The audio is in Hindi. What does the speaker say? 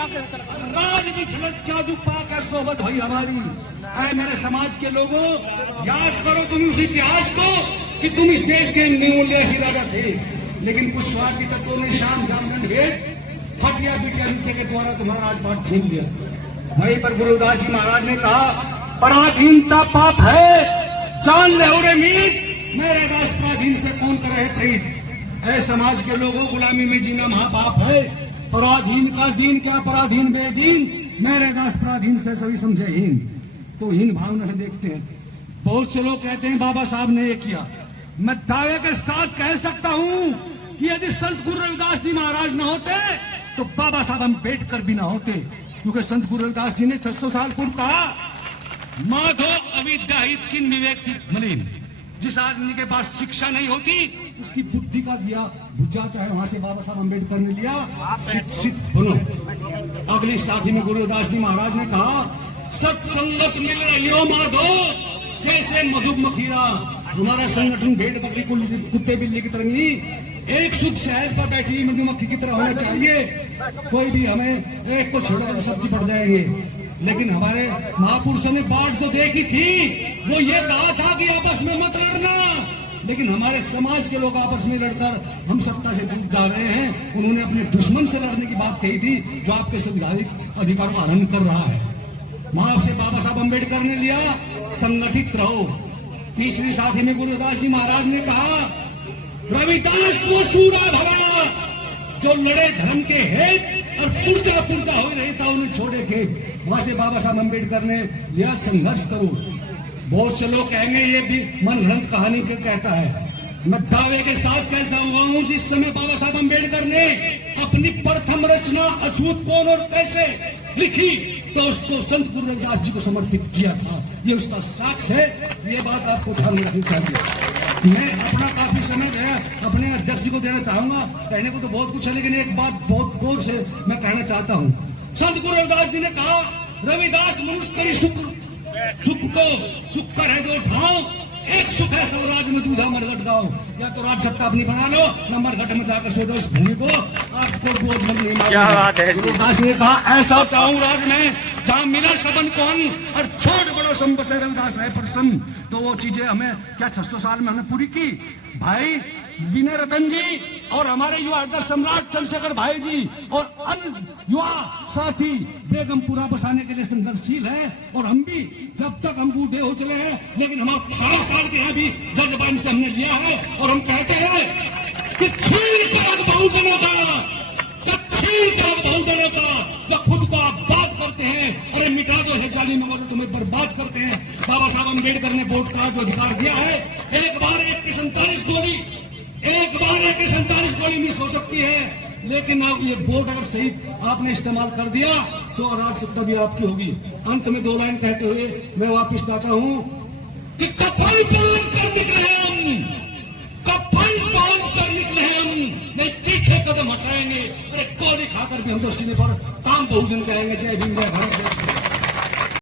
राज विचलत जादू पाकर सोबत भई हमारी। ऐ मेरे समाज के लोगों, याद करो तुम उस इतिहास को कि तुम इस देश के निमूल्य राजा थे, लेकिन कुछ स्वार्थी तत्वों ने शाम जामगन भेद हटिया बिटिया नृत्य के द्वारा तुम्हारा राजपाट छीन लिया। वहीं पर गुरुदास जी महाराज ने कहा, पराधीनता पाप है, जान ले उरे मीत, मेरे दास पराधीन से कौन करे प्रीत। ऐ समाज के लोगों, गुलामी में जीना महापाप है, पराधीन का दीन क्या पराधीन बेदीन, मेरे दास पराधीन से सभी समझे हीन। तो हीन भावना से देखते हैं। बहुत से लोग कहते हैं बाबा साहब ने ये किया। मैं दावे के साथ कह सकता हूं कि यदि संत गुरु रविदास जी महाराज न होते तो बाबा साहब अम्बेडकर भी ना होते, क्योंकि संत गुरु रविदास जी ने 600 साल पूर्व कहा, माधो अविद्याहित किन विवेक मलिन। जिस आदमी के पास शिक्षा नहीं होती उसकी बुद्धि का दिया बुझ जाता है। वहां से बाबा साहब अम्बेडकर ने लिया, शिक्षित बनो। अगली साथी में गुरुदास जी महाराज ने कहा, सत्संगत मिल रही हो माधो जैसे मधुमक्खियां। हमारा संगठन भेड़ बकरी कुत्ते बिल्ली की तरह नहीं, एक शुद्ध शहर पर बैठी मधुमक्खी की तरह होना चाहिए। कोई भी हमें एक को छोड़ो तो सब्जी पड़ जाएंगे। लेकिन हमारे महापुरुषों ने बाढ़ तो देखी थी, वो ये कहा था कि आपस में मत लड़ना, लेकिन हमारे समाज के लोग आपस में लड़कर हम सत्ता से दूर जा रहे हैं। उन्होंने अपने दुश्मन से लड़ने की बात कही थी, जो आपके संवैधानिक अधिकार का हनन कर रहा है। वहां से बाबा साहब अम्बेडकर ने लिया, संगठित रहो। तीसरी साथी में गुरुदास जी महाराज ने कहा, रविदास को सूरा भरा, जो लड़े धर्म के हेत और पुरजा पुरजा हो रही था उन्हें छोड़े थे। वहां से बाबा साहब अम्बेडकर ने लिया, संघर्ष करो। बहुत से लोग कहेंगे ये भी मन घड़ंत कहानी के कहता है। मैं दावे के साथ कह सकता हूं, जिस समय बाबा साहब अम्बेडकर ने अपनी प्रथम रचना अछूत कौन और कैसे लिखी तो उसको संत गुरु रविदास जी को समर्पित किया था। ये उसका साक्ष्य है, ये बात आपको ध्यान में रखनी चाहिए। मैं अपना काफी समय गया अपने अध्यक्ष जी को देना चाहूंगा, कहने को तो बहुत कुछ है, लेकिन एक बात बहुत गौर से मैं कहना चाहता हूँ। संत गुरु रविदास जी ने कहा, रविदास मनुष्य करी सुख कर है जो उठाओ, एक सुख है स्वराज में दूधा मरघट गाओ। या तो राज सत्ता अपनी बना लो, नंबर घट में जाकर सो दो इस भूमि को, आपको बोझ नहीं मार। क्या बात है। गुरुदास ने कहा, ऐसा चाहूं राज में जहां मिला सबन को अन्न और छोड़ बड़ो संबसे रविदास रहे प्रसन्न। तो वो चीजें हमें क्या 600 साल में हमने पूरी की। भाई विनय रतन जी और हमारे युवा अध्यक्ष सम्राट चंद्रशेखर भाई जी और अन्य युवा साथी बेगमपुरा बसाने के लिए संघर्षशील है, और हम भी जब तक हम बूढ़े हो चले हैं, लेकिन हम 18 साल के यहाँ भी जज्बान से हमने लिया है। और हम कहते हैं कि छीन कर बहुजनों का जो खुद को आप बात करते हैं, अरे मिटा दो है जाली मगर तुम्हें बर्बाद करते हैं। बाबा साहब अम्बेडकर ने वोट का जो अधिकार दिया है, एक बार 1 की 47 गोली मिस हो सकती है, लेकिन अब ये वोट अगर सही आपने इस्तेमाल कर दिया तो राज सत्ता भी आपकी होगी। अंत में 2 लाइन कहते हुए मैं वापिस आता हूं कि कफन बांध कर निकले हम, नहीं पीछे कदम हटाएंगे। अरे गोली खाकर भी हम तो सीने पर काम बहुजन कहेंगे। जय भीम, जय भारत।